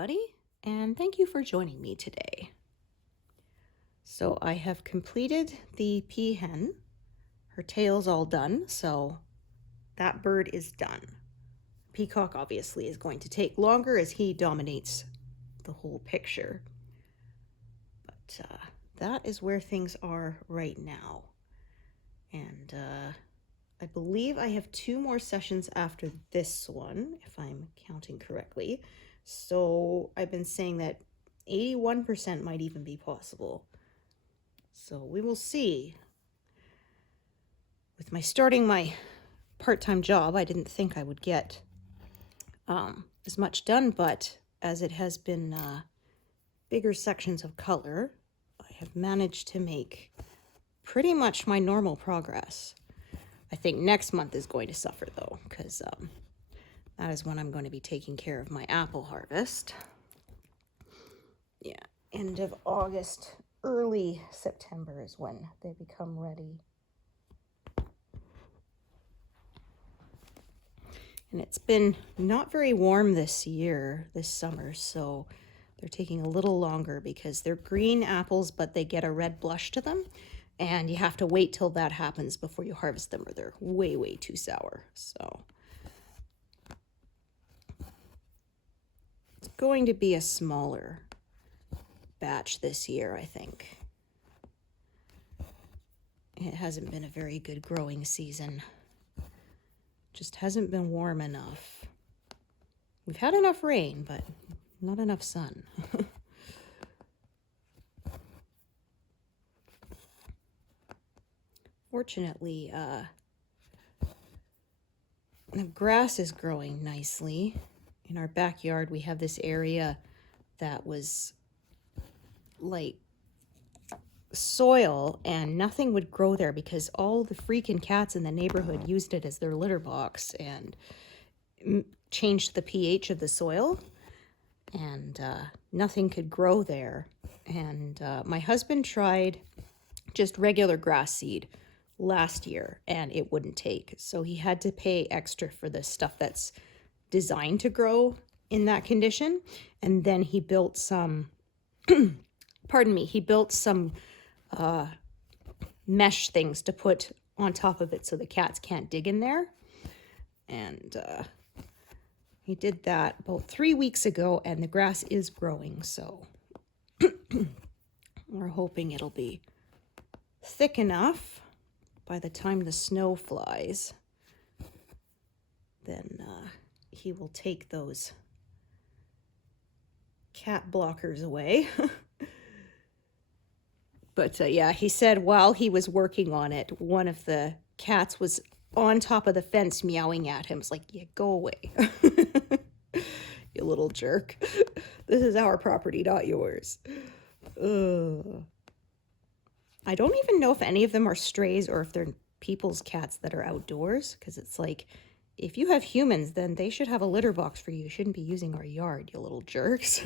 everybody, and thank you for joining me today. So I have completed the peahen. Her tail's all done, so that bird is done. Peacock obviously is going to take longer as he dominates the whole picture. But that is where things are right now. And I believe I have 2 more sessions after this one, if I'm counting correctly. So I've been saying that 81% might even be possible. So we will see. With starting my part-time job, I didn't think I would get as much done, but as it has been bigger sections of color, I have managed to make pretty much my normal progress. I think next month is going to suffer though, because that is when I'm going to be taking care of my apple harvest. Yeah, end of August, early September is when they become ready. And it's been not very warm this summer, so they're taking a little longer because they're green apples, but they get a red blush to them. And you have to wait till that happens before you harvest them, or they're way, way too sour. So it's going to be a smaller batch this year, I think. It hasn't been a very good growing season. Just hasn't been warm enough. We've had enough rain, but not enough sun. Fortunately, the grass is growing nicely. In our backyard, we have this area that was like soil and nothing would grow there because all the freaking cats in the neighborhood used it as their litter box and changed the pH of the soil, and nothing could grow there. And my husband tried just regular grass seed last year and it wouldn't take, so he had to pay extra for the stuff that's designed to grow in that condition. And then he built some he built some mesh things to put on top of it so the cats can't dig in there. And he did that about 3 weeks ago, and the grass is growing, so we're hoping it'll be thick enough by the time the snow flies. Then he will take those cat blockers away. But yeah, he said while he was working on it, one of the cats was on top of the fence meowing at him. It's like, yeah, go away. You little jerk. This is our property, not yours. I don't even know if any of them are strays or if they're people's cats that are outdoors, because it's like, if you have humans, then they should have a litter box for you. You shouldn't be using our yard, you little jerks.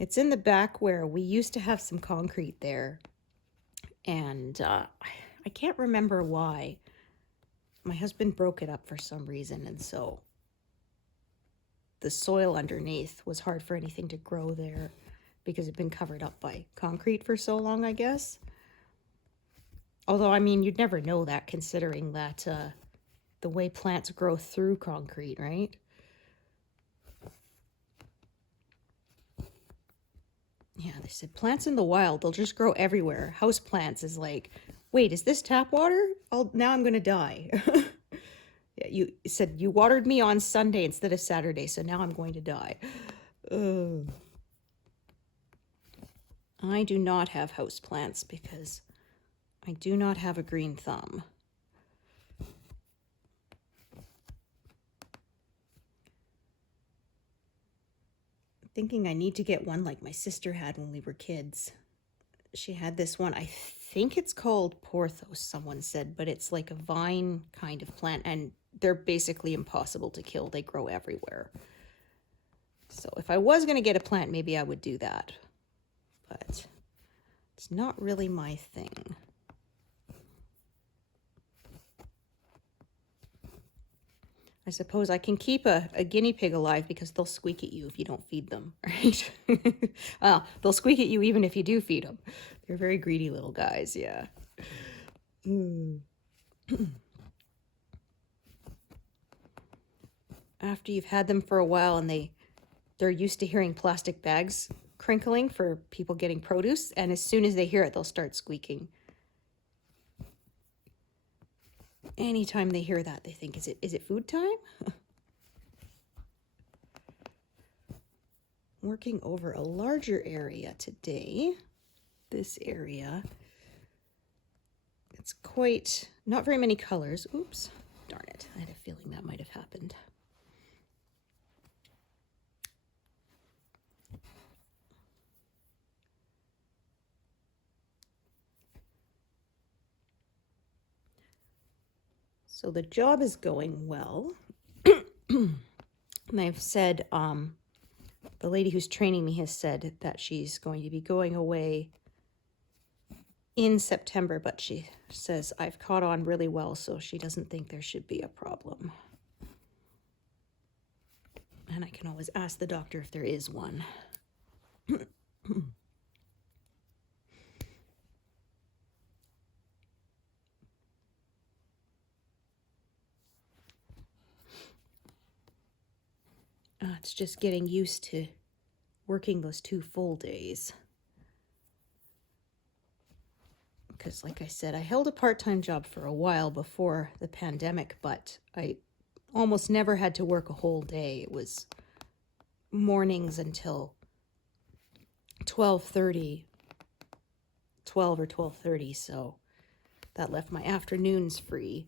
It's in the back where we used to have some concrete there, and I can't remember why. My husband broke it up for some reason, and so the soil underneath was hard for anything to grow there because it'd been covered up by concrete for so long, I guess. Although, I mean, you'd never know that considering that the way plants grow through concrete, right? Yeah, they said plants in the wild, they'll just grow everywhere. House plants is like, wait, is this tap water? Now I'm going to die. Yeah, you said you watered me on Sunday instead of Saturday, so now I'm going to die. I do not have house plants because I do not have a green thumb. Thinking I need to get one like my sister had when we were kids. She had this one, I think it's called Porthos, someone said, but it's like a vine kind of plant, and they're basically impossible to kill. They grow everywhere. So if I was going to get a plant, maybe I would do that. But it's not really my thing. I suppose I can keep a guinea pig alive because they'll squeak at you if you don't feed them, right? They'll squeak at you even if you do feed them. They're very greedy little guys, yeah. After you've had them for a while and they're used to hearing plastic bags crinkling for people getting produce, and as soon as they hear it, they'll start squeaking. Anytime they hear that, they think, is it food time? Working over a larger area today. This area, it's quite, not very many colors. Oops, darn it. I had a feeling that might have happened. So the job is going well. And I've said, the lady who's training me has said that she's going to be going away in September, but she says I've caught on really well, so she doesn't think there should be a problem. And I can always ask the doctor if there is one. It's just getting used to working those 2 full days. Because like I said, I held a part-time job for a while before the pandemic, but I almost never had to work a whole day. It was mornings until 12:30, 12 or 12:30, so that left my afternoons free.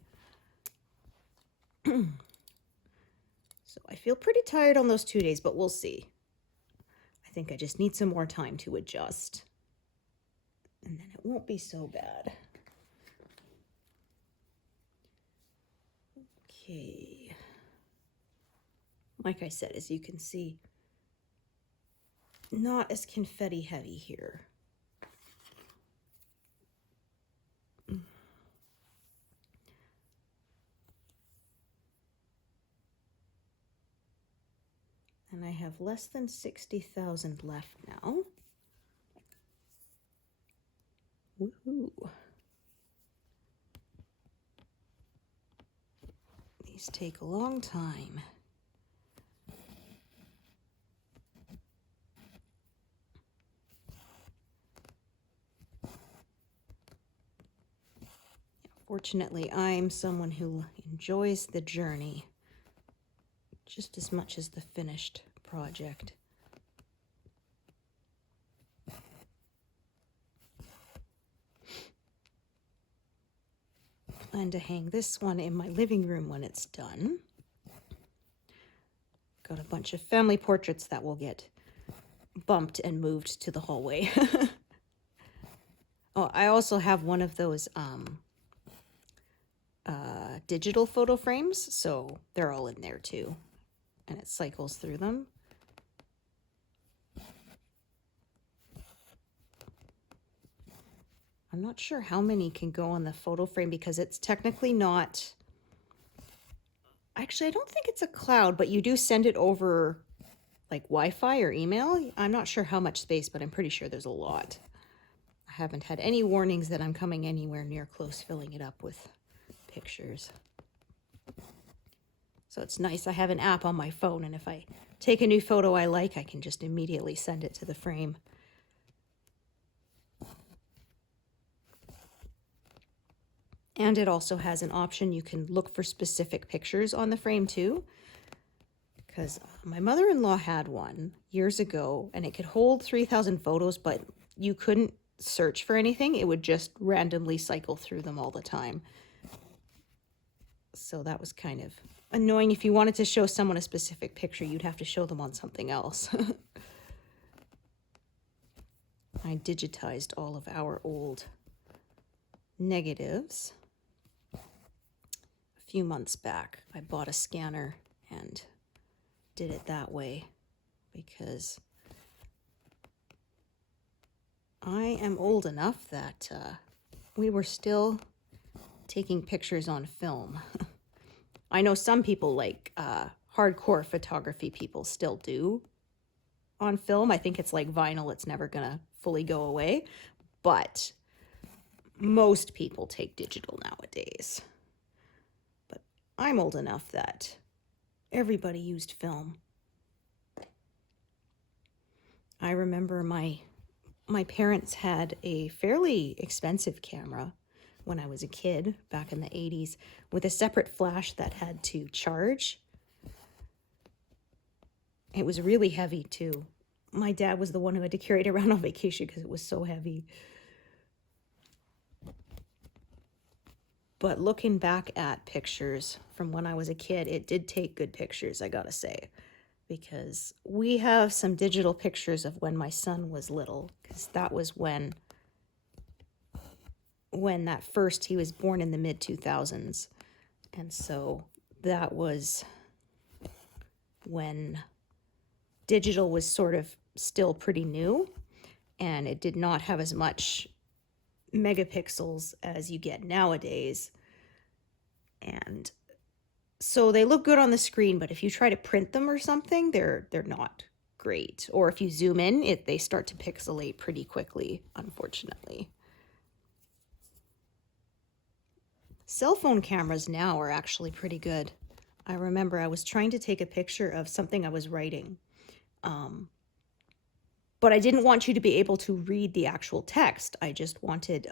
So I feel pretty tired on those 2 days, but we'll see. I think I just need some more time to adjust, and then it won't be so bad. Okay. Like I said, as you can see, not as confetti heavy here. And I have less than 60,000 left now. Woohoo! These take a long time. Fortunately, I'm someone who enjoys the journey just as much as the finished project. Plan to hang this one in my living room when it's done. Got a bunch of family portraits that will get bumped and moved to the hallway. Oh, I also have one of those digital photo frames, so they're all in there too, and it cycles through them. I'm not sure how many can go on the photo frame because it's technically not, actually I don't think it's a cloud, but you do send it over like Wi-Fi or email. I'm not sure how much space, but I'm pretty sure there's a lot. I haven't had any warnings that I'm coming anywhere near close filling it up with pictures. So it's nice. I have an app on my phone, and if I take a new photo I like, I can just immediately send it to the frame. And it also has an option you can look for specific pictures on the frame too. Because my mother-in-law had one years ago, and it could hold 3,000 photos, but you couldn't search for anything. It would just randomly cycle through them all the time. So that was kind of annoying. If you wanted to show someone a specific picture, you'd have to show them on something else. I digitized all of our old negatives a few months back. I bought a scanner and did it that way because I am old enough that we were still taking pictures on film. I know some people, like hardcore photography people, still do on film. I think it's like vinyl, it's never gonna fully go away, but most people take digital nowadays. But I'm old enough that everybody used film. I remember my parents had a fairly expensive camera when I was a kid back in the 80s with a separate flash that had to charge. It was really heavy too. My dad was the one who had to carry it around on vacation because it was so heavy. But looking back at pictures from when I was a kid, it did take good pictures, I gotta say. Because we have some digital pictures of when my son was little, because that was when that first, he was born in the mid-2000s. And so that was when digital was sort of still pretty new, and it did not have as much megapixels as you get nowadays. And so they look good on the screen, but if you try to print them or something, they're not great. Or if you zoom in, they start to pixelate pretty quickly, unfortunately. Cell phone cameras now are actually pretty good. I remember I was trying to take a picture of something I was writing, but I didn't want you to be able to read the actual text. I just wanted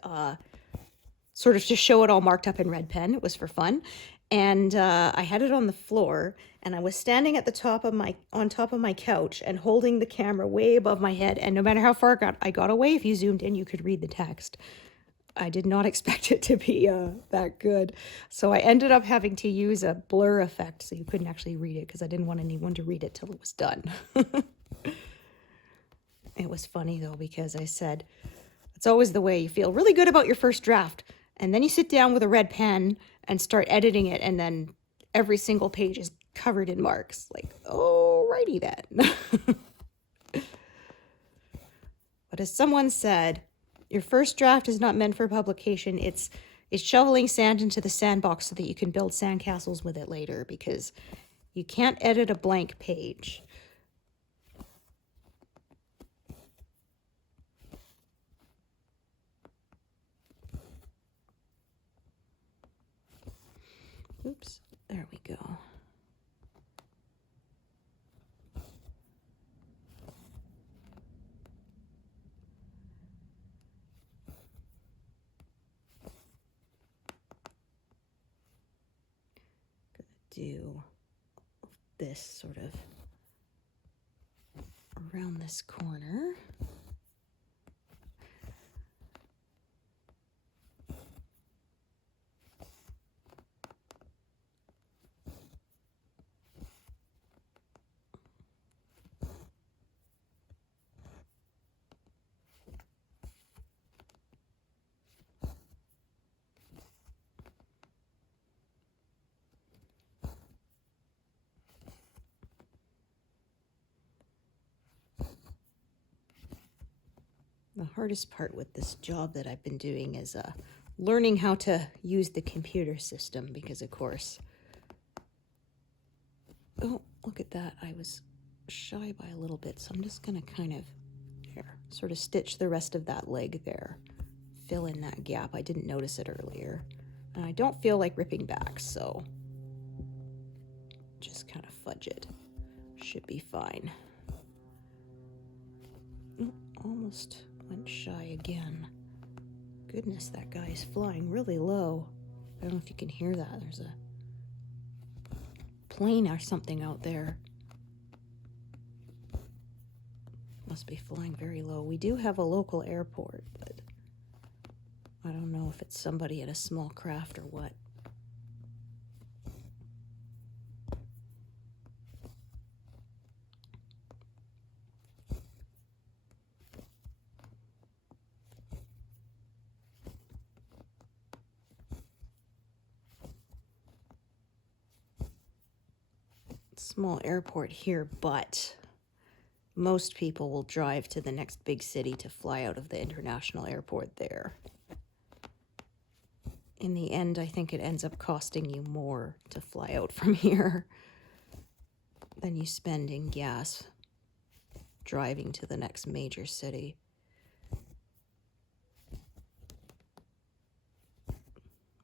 sort of to show it all marked up in red pen. It was for fun. And I had it on the floor, and I was standing at the on top of my couch and holding the camera way above my head. And no matter how far I got away, if you zoomed in, you could read the text. I did not expect it to be that good. So I ended up having to use a blur effect so you couldn't actually read it, because I didn't want anyone to read it till it was done. It was funny though, because I said, it's always the way. You feel really good about your first draft, and then you sit down with a red pen and start editing it, and then every single page is covered in marks. Like, alrighty then. But as someone said, your first draft is not meant for publication. It's shoveling sand into the sandbox so that you can build sandcastles with it later, because you can't edit a blank page. Oops, there we go. Do this sort of around this corner. The hardest part with this job that I've been doing is learning how to use the computer system, because of course, oh, look at that. I was shy by a little bit, so I'm just gonna kind of sort of stitch the rest of that leg there, fill in that gap. I didn't notice it earlier, and I don't feel like ripping back, so just kind of fudge it. Should be fine. Oh, almost went shy again. Goodness, that guy is flying really low. I don't know if you can hear that. There's a plane or something out there. Must be flying very low. We do have a local airport, but I don't know if it's somebody at a small craft or what. Small airport here, but most people will drive to the next big city to fly out of the international airport there. in the end, I think it ends up costing you more to fly out from here than you spend in gas driving to the next major city.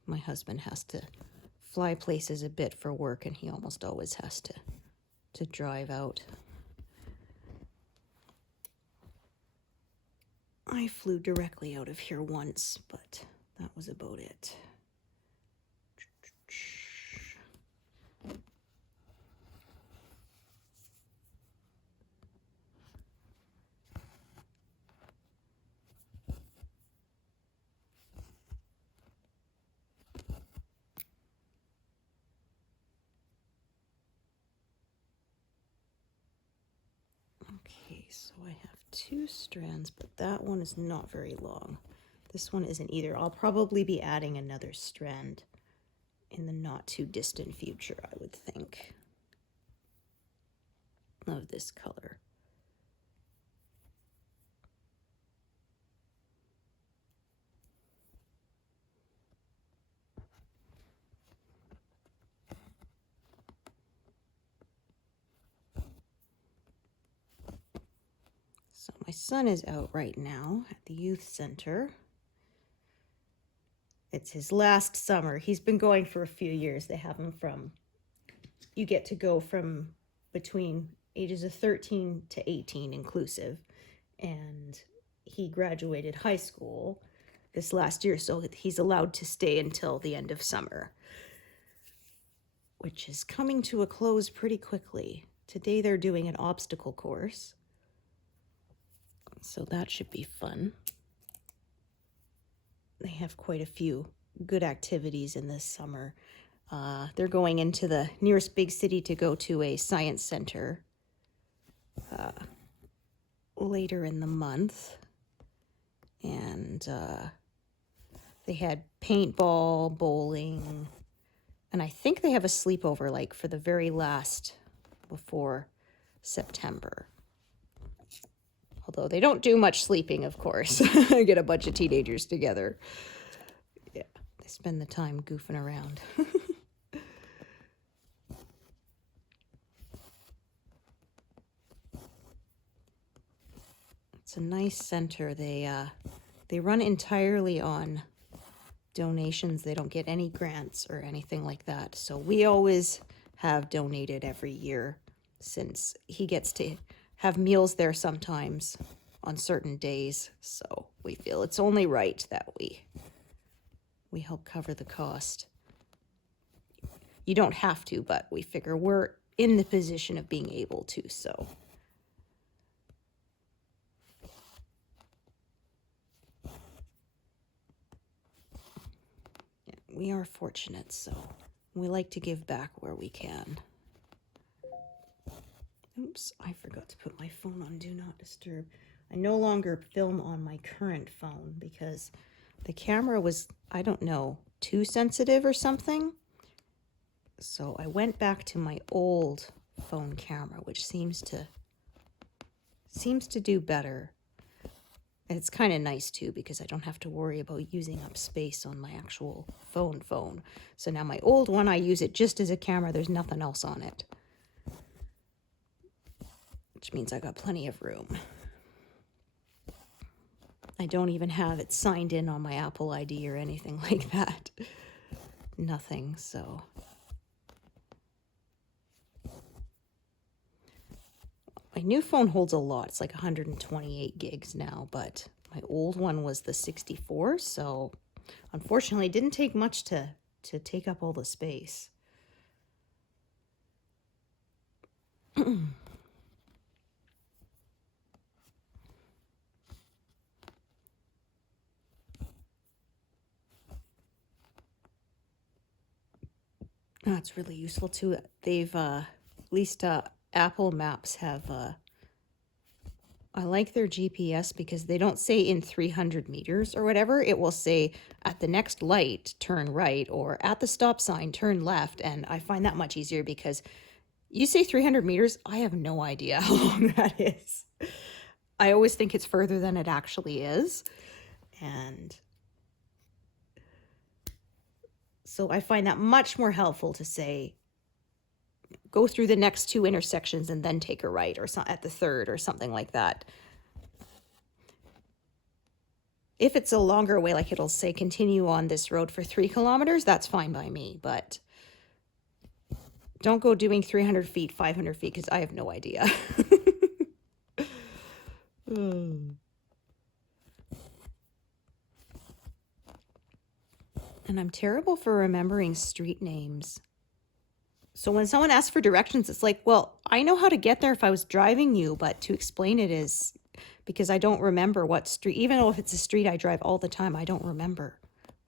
My husband has to fly places a bit for work, and he almost always has to drive out. I flew directly out of here once, but that was about it. Okay, so I have 2 strands, but that one is not very long. This one isn't either. I'll probably be adding another strand in the not too distant future, I would think, of this color. So my son is out right now at the youth center. It's his last summer. He's been going for a few years. They have him you get to go from between ages of 13 to 18 inclusive. And he graduated high school this last year, so he's allowed to stay until the end of summer, which is coming to a close pretty quickly. Today they're doing an obstacle course, so that should be fun. They have quite a few good activities in this summer. They're going into the nearest big city to go to a science center later in the month. And they had paintball, bowling, and I think they have a sleepover like for the very last before September. Although they don't do much sleeping, of course. Get a bunch of teenagers together. Yeah, they spend the time goofing around. It's a nice center. They run entirely on donations. They don't get any grants or anything like that. So we always have donated every year, since he gets to have meals there sometimes on certain days. So we feel it's only right that we help cover the cost. You don't have to, but we figure we're in the position of being able to, so. Yeah, we are fortunate, so we like to give back where we can. Oops, I forgot to put my phone on Do Not Disturb. I no longer film on my current phone because the camera was, I don't know, too sensitive or something. So I went back to my old phone camera, which seems to do better. And it's kind of nice too, because I don't have to worry about using up space on my actual phone. So now my old one, I use it just as a camera. There's nothing else on it, which means I got plenty of room. I don't even have it signed in on my Apple ID or anything like that. Nothing, so. My new phone holds a lot. It's like 128 gigs now, but my old one was the 64, so unfortunately it didn't take much to take up all the space. That's really useful too. They've, at least Apple Maps have, I like their GPS because they don't say in 300 meters or whatever. It will say at the next light, turn right, or at the stop sign, turn left. And I find that much easier because you say 300 meters, I have no idea how long that is. I always think it's further than it actually is. And So I find that much more helpful to say, go through the next 2 intersections and then take a right, or at the third, or something like that. If it's a longer way, like it'll say continue on this road for 3 kilometers, that's fine by me, but don't go doing 300 feet, 500 feet, because I have no idea. And I'm terrible for remembering street names. So when someone asks for directions, it's like, well, I know how to get there if I was driving you, but to explain it is because I don't remember what street, even though if it's a street I drive all the time, I don't remember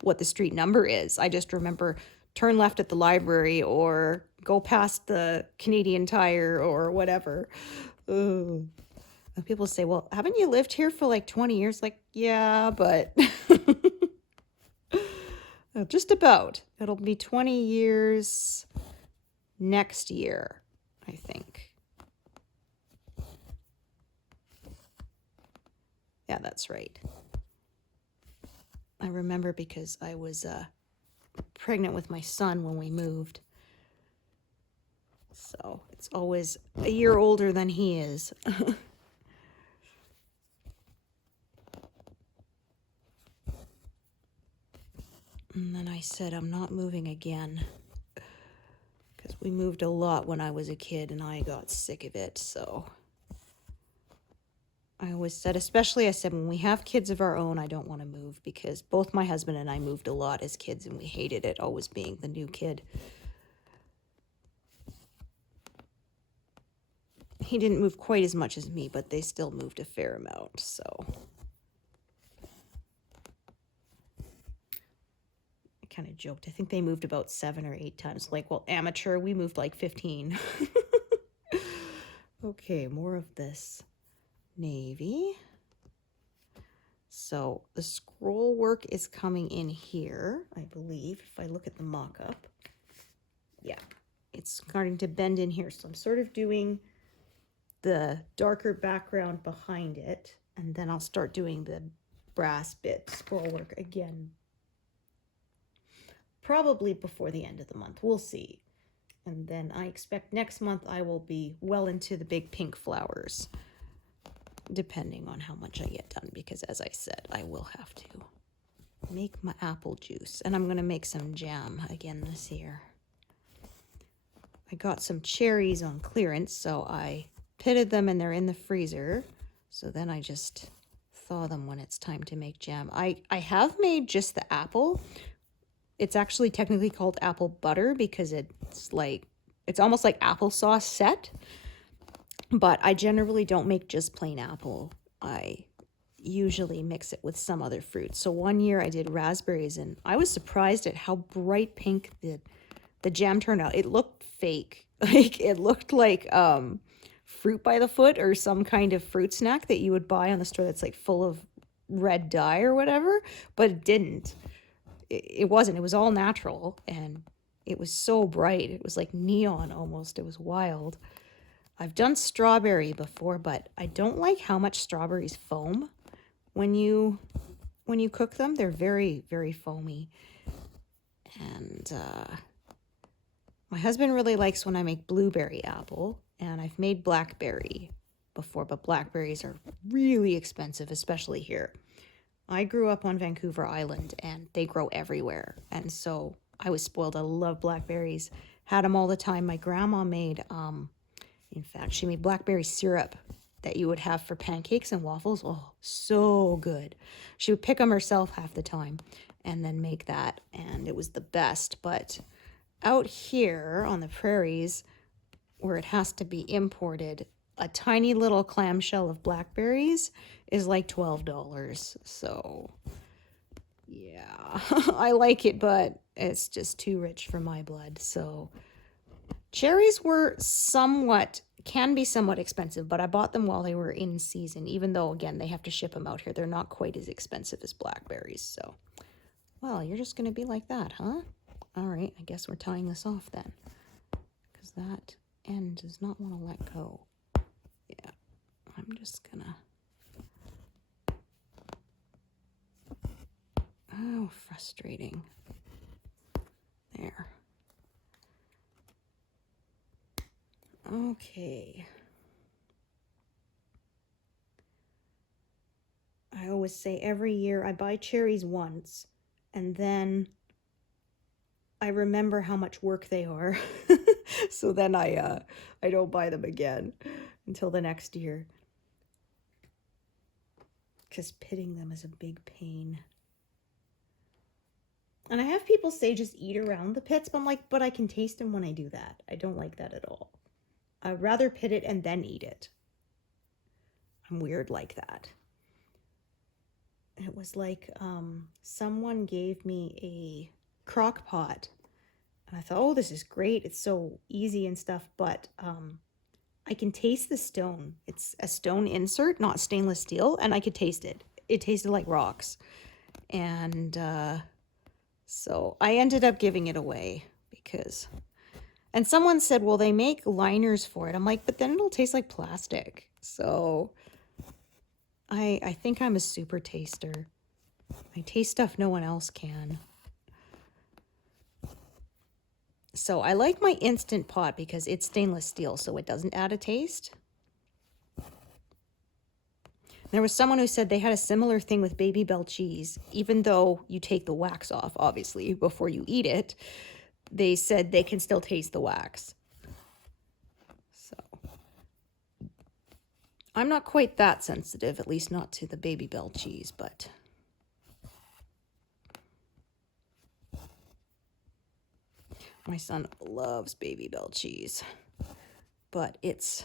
what the street number is. I just remember turn left at the library or go past the Canadian Tire or whatever. Ugh. And people say, well, haven't you lived here for like 20 years? Like, yeah, but just about. It'll be 20 years next year, I think. Yeah, that's right. I remember because I was pregnant with my son when we moved. So it's always a year older than he is. And then I said, I'm not moving again. Because we moved a lot when I was a kid and I got sick of it, so. I always said, especially I said, when we have kids of our own, I don't want to move, because both my husband and I moved a lot as kids and we hated it, always being the new kid. He didn't move quite as much as me, but they still moved a fair amount, so. Kind of joked. I think they moved about 7 or 8 times. Like, well, amateur, we moved like 15. Okay, more of this navy. So the scroll work is coming in here, I believe, if I look at the mock-up. Yeah, it's starting to bend in here. So I'm sort of doing the darker background behind it, and then I'll start doing the brass bit scroll work again. Probably before the end of the month. We'll see. And then I expect next month I will be well into the big pink flowers, depending on how much I get done, because as I said, I will have to make my apple juice. And I'm going to make some jam again this year. I got some cherries on clearance, so I pitted them and they're in the freezer. So then I just thaw them when it's time to make jam. I have made just the apple. It's actually technically called apple butter because it's almost like applesauce set. But I generally don't make just plain apple. I usually mix it with some other fruit. So one year I did raspberries and I was surprised at how bright pink the jam turned out. It looked fake. Like it looked like fruit by the foot or some kind of fruit snack that you would buy on the store that's like full of red dye or whatever, but it didn't. It wasn't. It was all natural, and it was so bright. It was like neon almost. It was wild. I've done strawberry before, but I don't like how much strawberries foam when you cook them. They're very, very foamy. And my husband really likes when I make blueberry apple, and I've made blackberry before, but blackberries are really expensive, especially here. I grew up on Vancouver Island and they grow everywhere. And so I was spoiled. I love blackberries. Had them all the time. My grandma made, in fact, she made blackberry syrup that you would have for pancakes and waffles. Oh, so good. She would pick them herself half the time and then make that. And it was the best. But out here on the prairies, where it has to be imported, a tiny little clamshell of blackberries is like $12. So yeah, I like it, but it's just too rich for my blood. So cherries can be somewhat expensive, but I bought them while they were in season, even though, again, they have to ship them out here. They're not quite as expensive as blackberries. So, well, you're just going to be like that, huh? All right, I guess we're tying this off then, because that end does not want to let go. Yeah, I'm just gonna. Oh, frustrating. Okay. I always say every year I buy cherries once, and then I remember how much work they are. So then I don't buy them again until the next year. Because pitting them is a big pain. And I have people say just eat around the pits, but I'm like, but I can taste them when I do that. I don't like that at all. I'd rather pit it and then eat it. I'm weird like that. It was like someone gave me a crock pot. And I thought, oh, this is great. It's so easy and stuff. But I can taste the stone. It's a stone insert, not stainless steel. And I could taste it. It tasted like rocks. And so I ended up giving it away because... And someone said, well, they make liners for it. I'm like, but then it'll taste like plastic. So I think I'm a super taster. I taste stuff no one else can. So I like my Instant Pot because it's stainless steel, so it doesn't add a taste. There was someone who said they had a similar thing with Baby Bell cheese. Even though you take the wax off, obviously, before you eat it, they said they can still taste the wax. So I'm not quite that sensitive, at least not to the Baby Bell cheese, but... My son loves Baby Bell cheese, but it's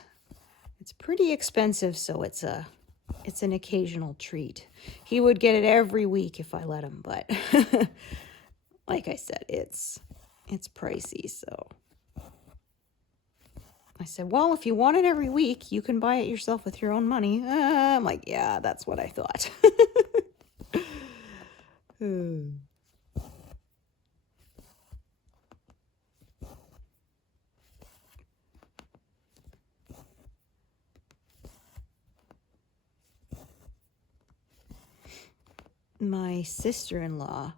pretty expensive, so it's an occasional treat. He would get it every week if I let him, but like I said, it's pricey, so I said, well, if you want it every week, you can buy it yourself with your own money. I'm like, yeah, that's what I thought. My sister-in-law,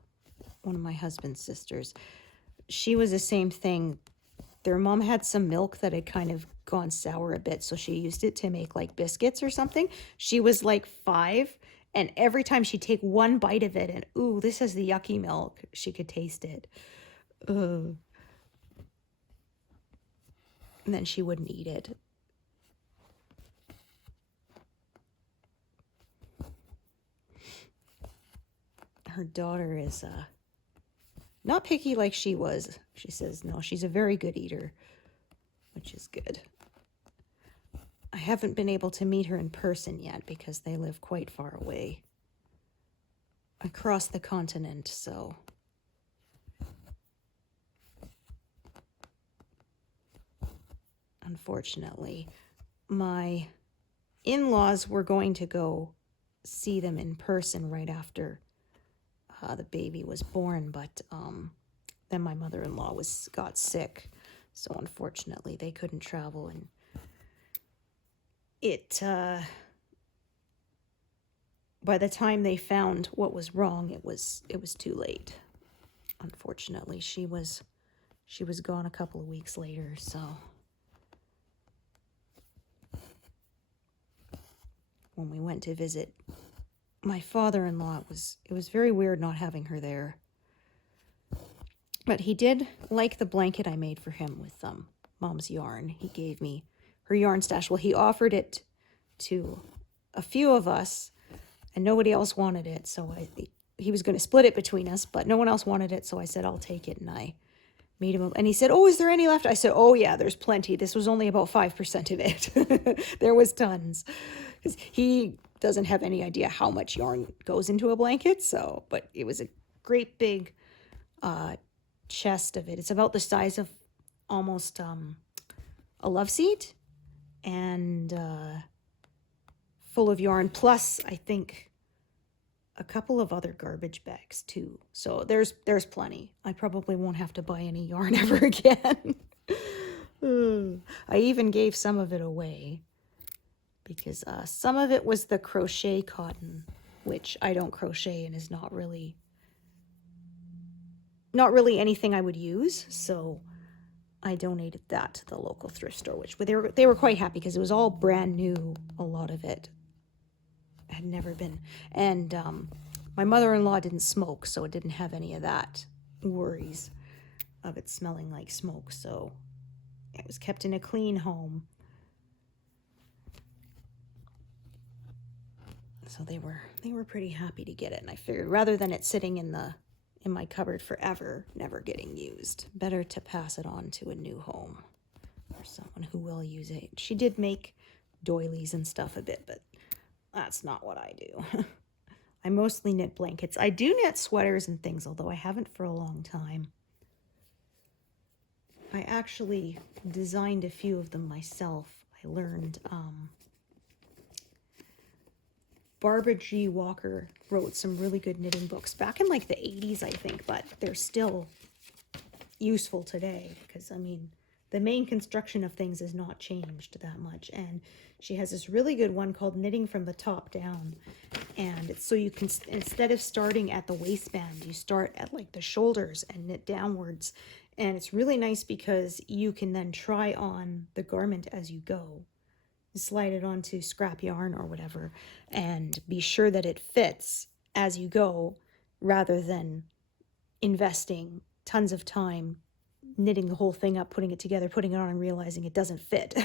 one of my husband's sisters, she was the same thing. Their mom had some milk that had kind of gone sour a bit, so she used it to make like biscuits or something. She was like 5, and every time she'd take one bite of it and, ooh, this is the yucky milk, she could taste it. And then she wouldn't eat it. Her daughter is not picky like she was. She says, no, she's a very good eater, which is good. I haven't been able to meet her in person yet because they live quite far away across the continent, so... Unfortunately, my in-laws were going to go see them in person right after the baby was born, but then my mother-in-law got sick, so unfortunately they couldn't travel, and by the time they found what was wrong, it was too late. Unfortunately, she was gone a couple of weeks later, so when we went to visit my father-in-law, it was very weird not having her there. But he did like the blanket I made for him with Mom's yarn. He gave me her yarn stash. Well, he offered it to a few of us, and nobody else wanted it. So he was going to split it between us, but no one else wanted it. So I said, I'll take it, and I made him. And he said, oh, is there any left? I said, oh, yeah, there's plenty. This was only about 5% of it. There was tons. Because he doesn't have any idea how much yarn goes into a blanket. So, but it was a great big chest of it. It's about the size of almost a love seat, and full of yarn, plus I think a couple of other garbage bags too. So there's plenty. I probably won't have to buy any yarn ever again. I even gave some of it away because some of it was the crochet cotton, which I don't crochet and is not really anything I would use. So I donated that to the local thrift store, which they were quite happy because it was all brand new. A lot of it had never been, and my mother-in-law didn't smoke, so it didn't have any of that worries of it smelling like smoke. So it was kept in a clean home. So they were pretty happy to get it, and I figured rather than it sitting in my cupboard forever, never getting used, better to pass it on to a new home or someone who will use it. She did make doilies and stuff a bit, but that's not what I do. I mostly knit blankets. I do knit sweaters and things, although I haven't for a long time. I actually designed a few of them myself. I learned Barbara G. Walker wrote some really good knitting books back in like the 80s, I think, but they're still useful today because, I mean, the main construction of things has not changed that much. And she has this really good one called Knitting from the Top Down. And it's so you can, instead of starting at the waistband, you start at like the shoulders and knit downwards. And it's really nice because you can then try on the garment as you go. Slide it onto scrap yarn or whatever and be sure that it fits as you go rather than investing tons of time knitting the whole thing up, putting it together, putting it on and realizing it doesn't fit.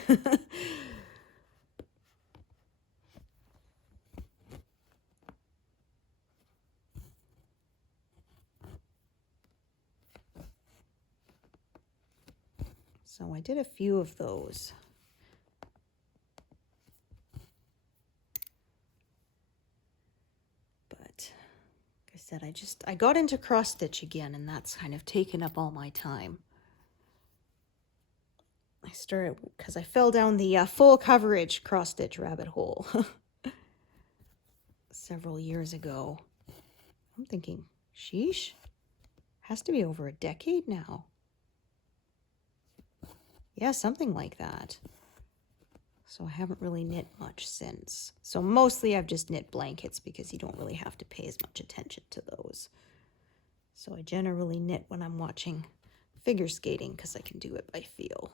So I did a few of those. Said I got into cross stitch again, and that's kind of taken up all my time. I started because I fell down the full coverage cross stitch rabbit hole several years ago. I'm thinking, sheesh, has to be over a decade now. Yeah, something like that. So I haven't really knit much since. So mostly I've just knit blankets because you don't really have to pay as much attention to those. So I generally knit when I'm watching figure skating because I can do it by feel.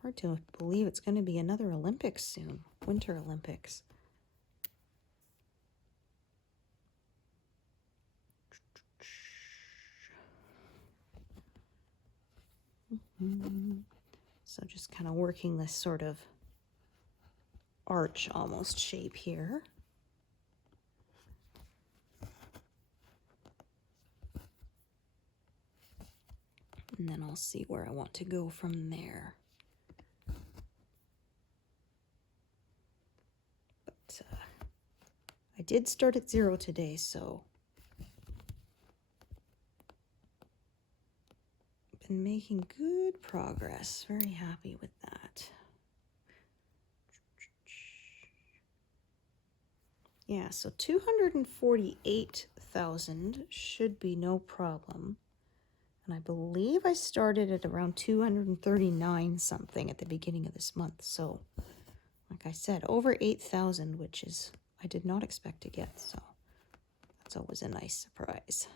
Hard to believe it's going to be another Olympics soon, Winter Olympics. So just kind of working this sort of arch almost shape here. And then I'll see where I want to go from there. But I did start at 0 today, so been making good progress. Very happy with that. Yeah, so 248,000 should be no problem. And I believe I started at around 239 something at the beginning of this month. So, like I said, over 8,000, which is I did not expect to get. So that's always a nice surprise.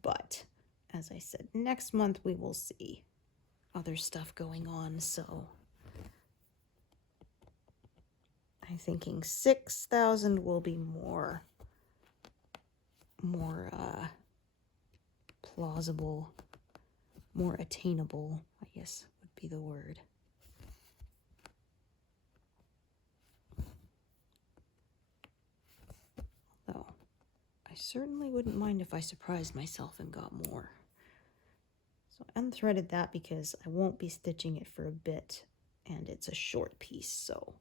But as I said, next month we will see other stuff going on. So I'm thinking 6,000 will be more plausible, more attainable, I guess would be the word. Though I certainly wouldn't mind if I surprised myself and got more. So I unthreaded that because I won't be stitching it for a bit and it's a short piece, so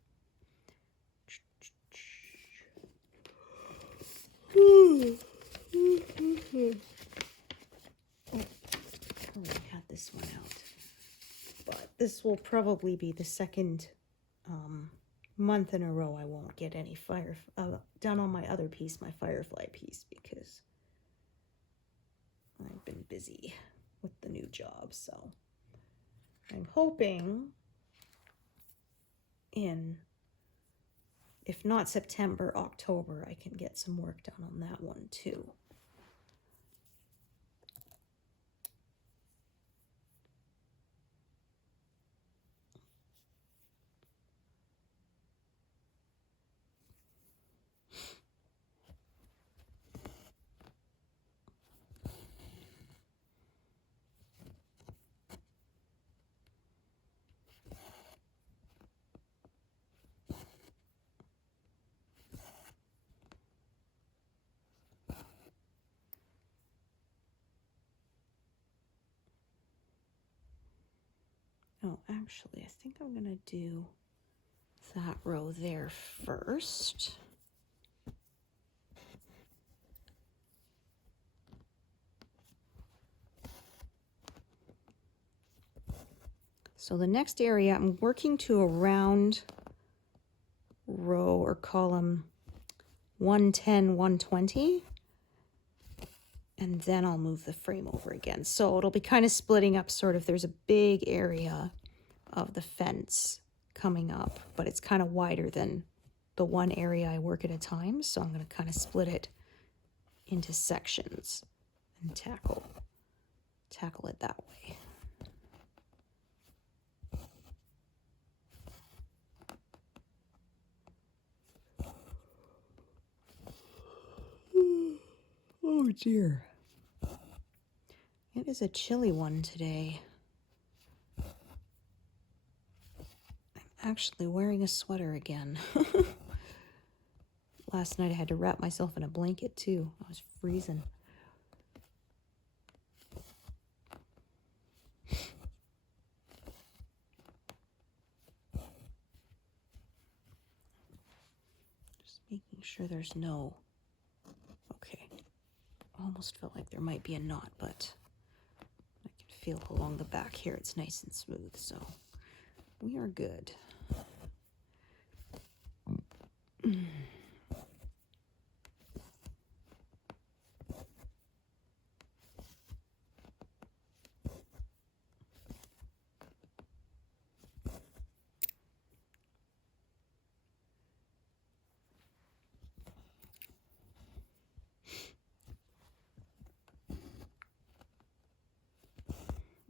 I had this one out, but this will probably be the second month in a row I won't get any done on my other piece, my firefly piece, because I've been busy with the new job. So I'm hoping in if not September, October, I can get some work done on that one too. Oh, actually, I think I'm going to do that row there first. So the next area, I'm working to a round row or column 110, 120. And then I'll move the frame over again. So it'll be kind of splitting up, sort of, there's a big area of the fence coming up, but it's kind of wider than the one area I work at a time. So I'm going to kind of split it into sections and tackle it that way. Oh dear. It is a chilly one today. I'm actually wearing a sweater again. Last night I had to wrap myself in a blanket too. I was freezing. Just making sure there's no... Okay. Almost felt like there might be a knot, but I can feel along the back here it's nice and smooth, so we are good.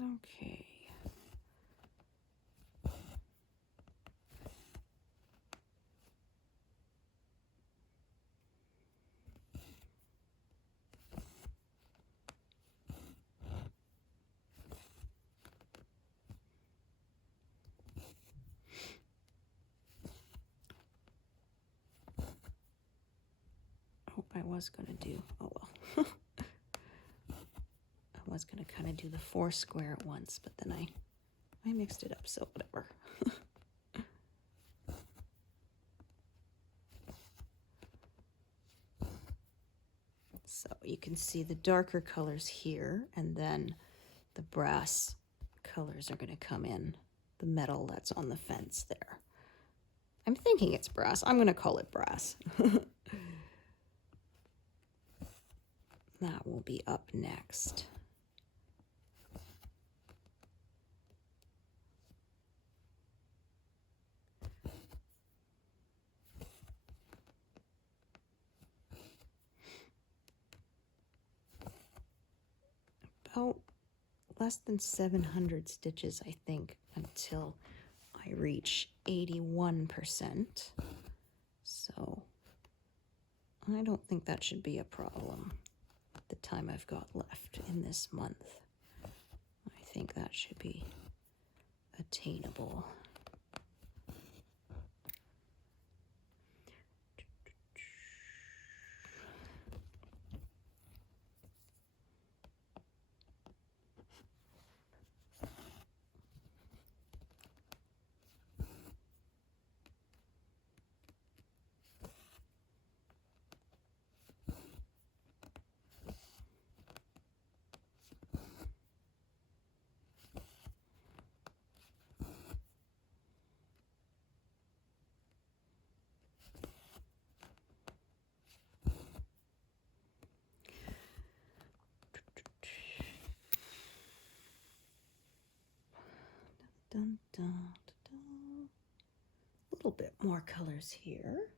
Okay. I was going to do, oh well. I was going to kind of do the 4 square at once, but then I mixed it up, so whatever. So you can see the darker colors here, and then the brass colors are going to come in, the metal that's on the fence there. I'm thinking it's brass. I'm going to call it brass. That will be up next. About less than 700 stitches, I think, until I reach 81%. So I don't think that should be a problem. The time I've got left in this month, I think that should be attainable. Dun, dun, dun, dun. A little bit more colors here.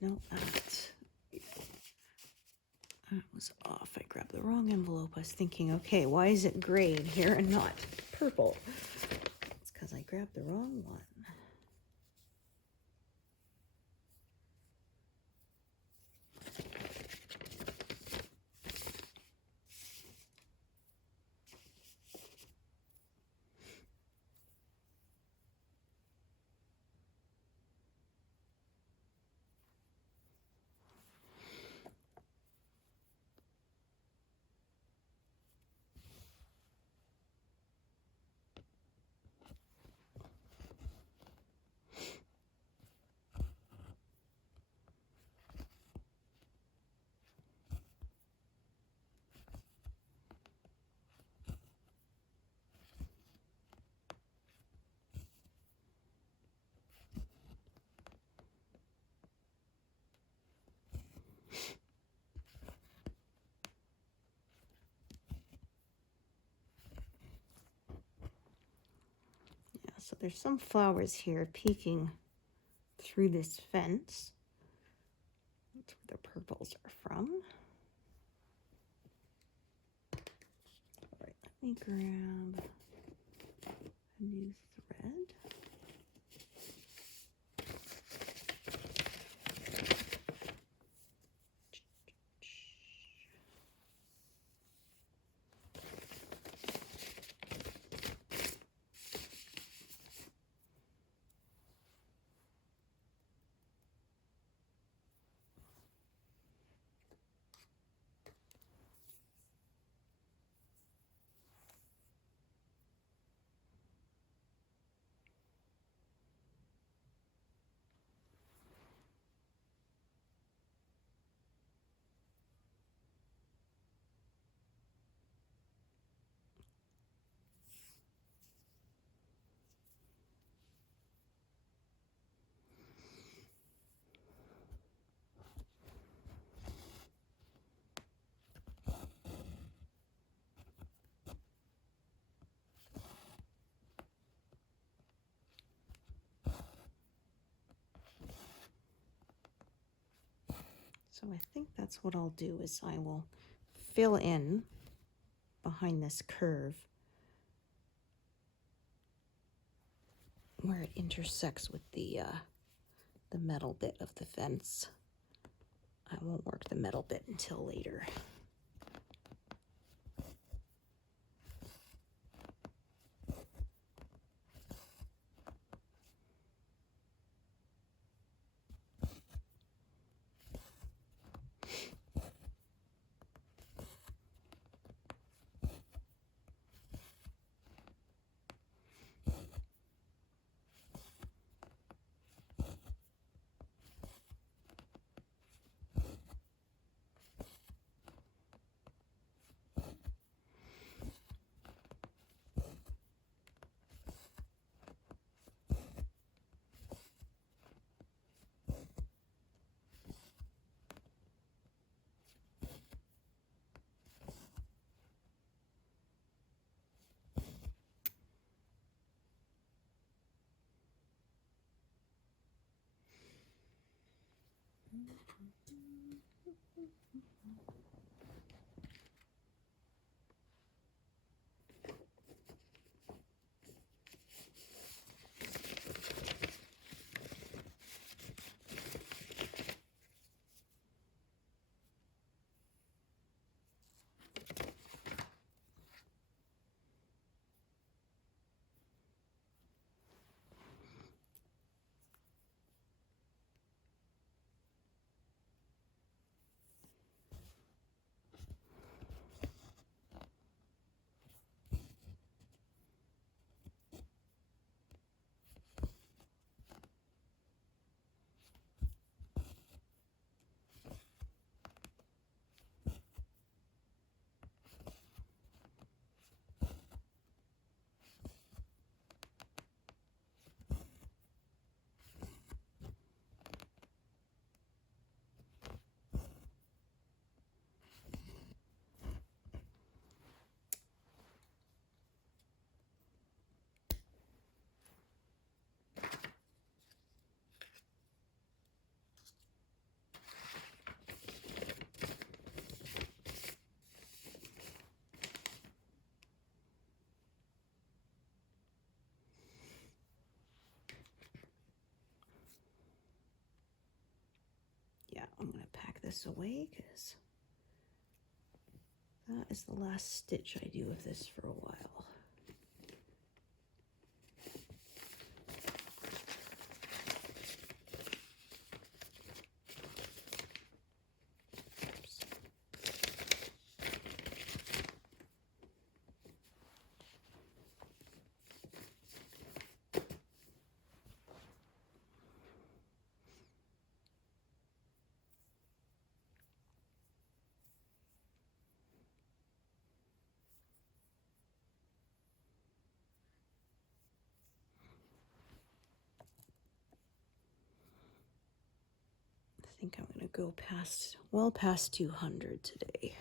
no, that was off. I grabbed the wrong envelope. I was thinking, okay, why is it gray in here and not purple? It's because I grabbed the wrong one. So there's some flowers here peeking through this fence. That's where the purples are from. All right, let me grab a new thread. So I think that's what I'll do is I will fill in behind this curve where it intersects with the metal bit of the fence. I won't work the metal bit until later. I'm going to pack this away because that is the last stitch I do of this for a while. I think I'm going to go well past 200 today.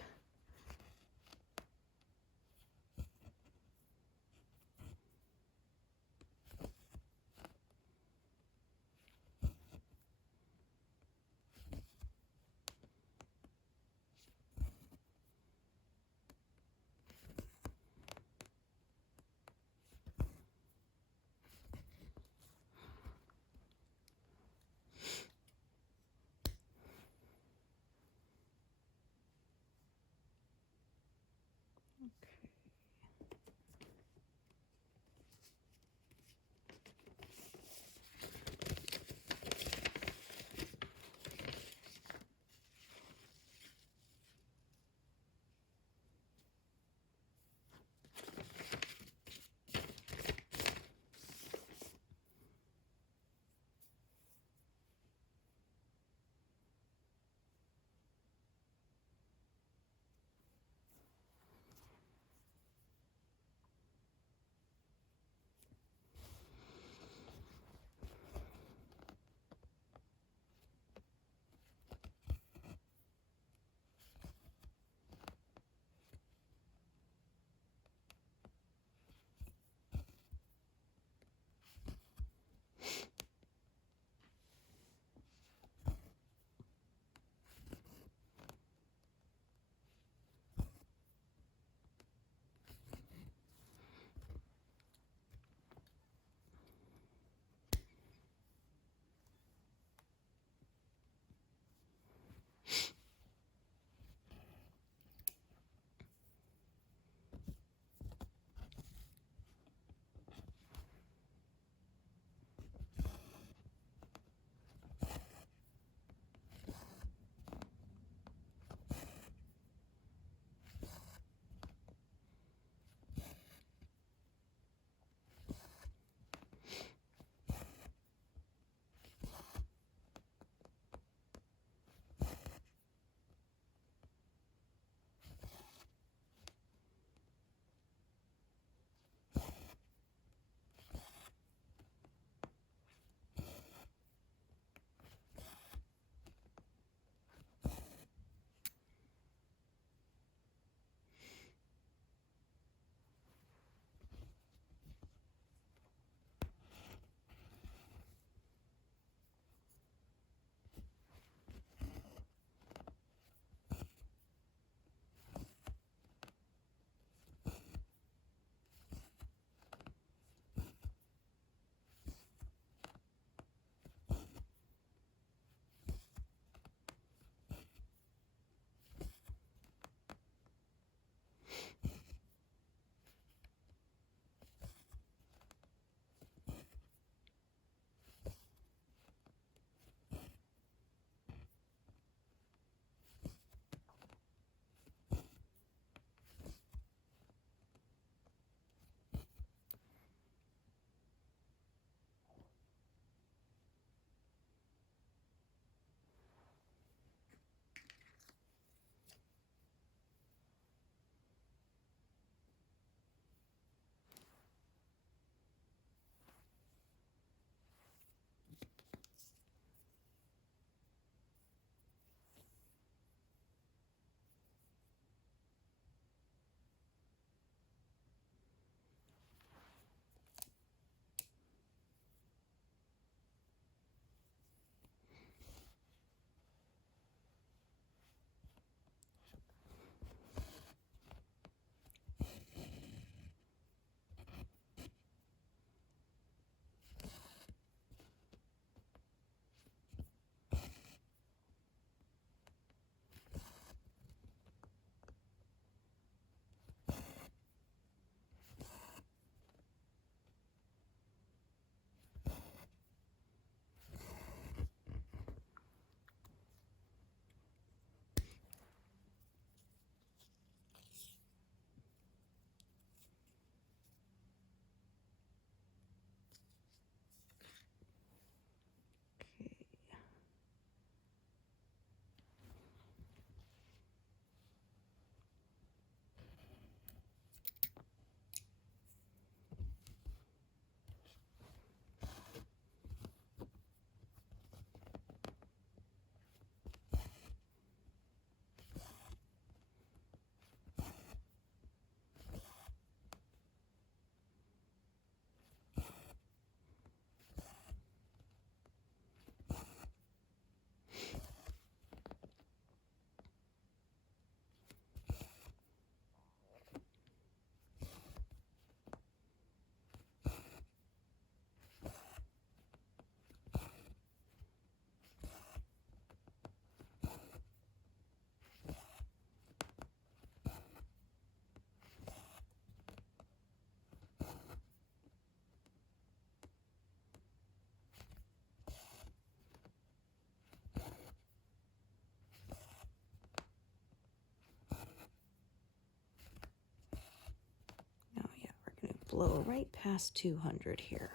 blow right past 200 here.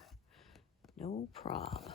No prob.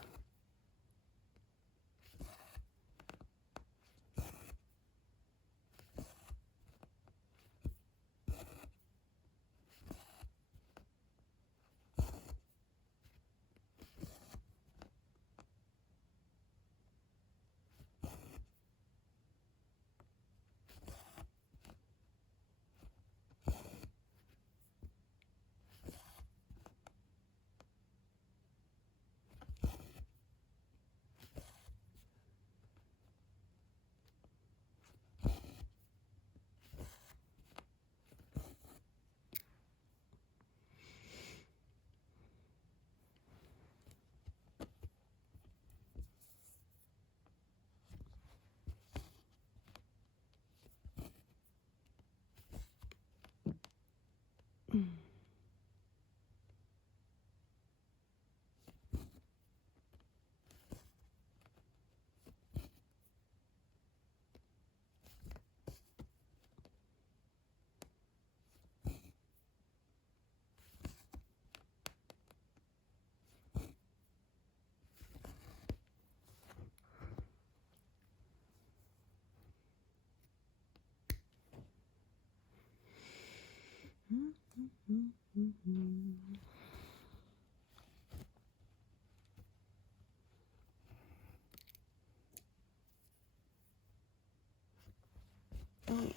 Oh yeah,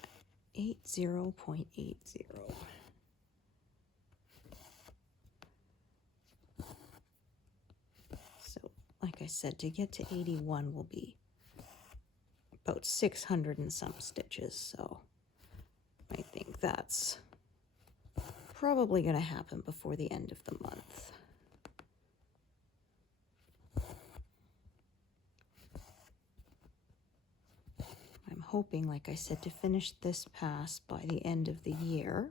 80.80. So, like I said, to get to 81 will be about 600 and some stitches, so I think that's probably going to happen before the end of the month. I'm hoping, like I said, to finish this pass by the end of the year,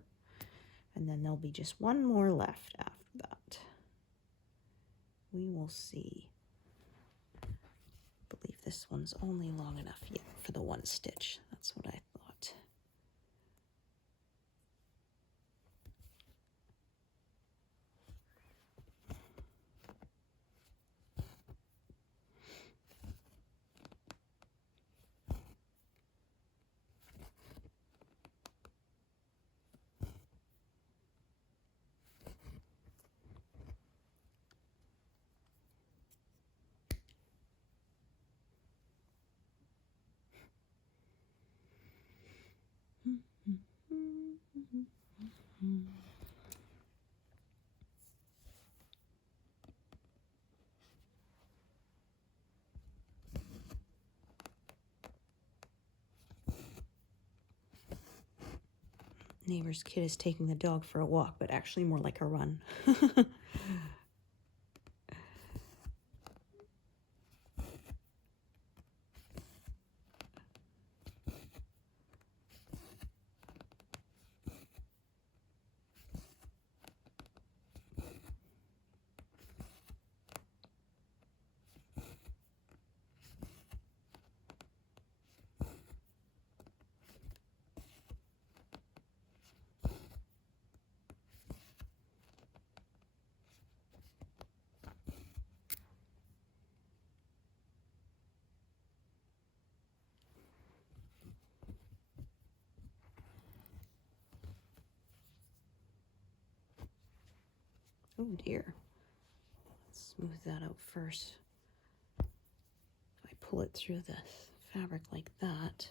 and then there'll be just one more left after that. We will see. I believe this one's only long enough yet for the one stitch. That's what I thought. Neighbor's kid is taking the dog for a walk, but actually more like a run. Oh dear. Let's smooth that out first. If I pull it through the fabric like that,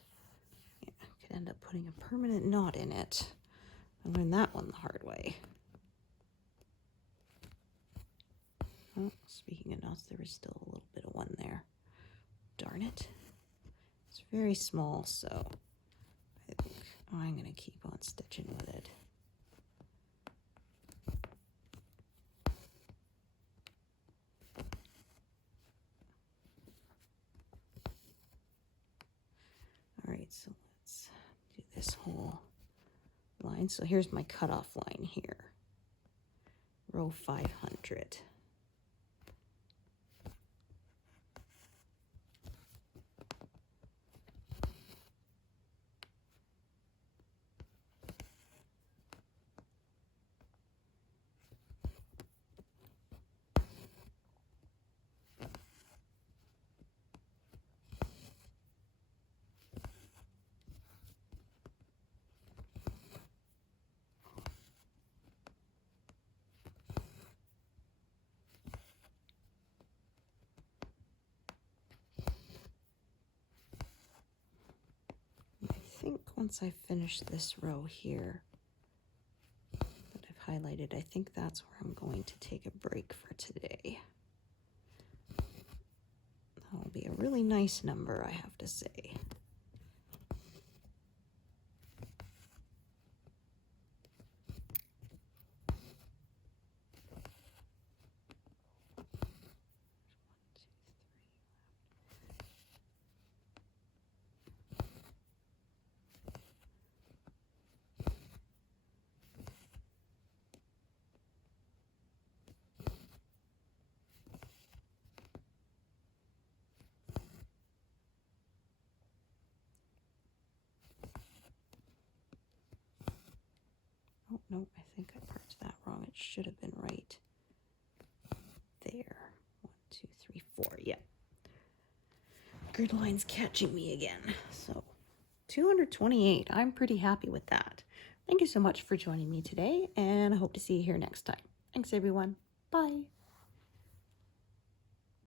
yeah, I could end up putting a permanent knot in it. I learned that one the hard way. Oh, speaking of knots, there is still a little bit of one there. Darn it. It's very small, so I think I'm going to keep on stitching with it. All right, so let's do this whole line. So here's my cutoff line here. Row 500. once I finish this row here that I've highlighted, I think that's where I'm going to take a break for today. That'll be a really nice number, I have to say. Oh, no, I think I marked that wrong. It should have been right there. 1, 2, 3, 4. Yep. Grid line's catching me again. So 228. I'm pretty happy with that. Thank you so much for joining me today, and I hope to see you here next time. Thanks, everyone. Bye.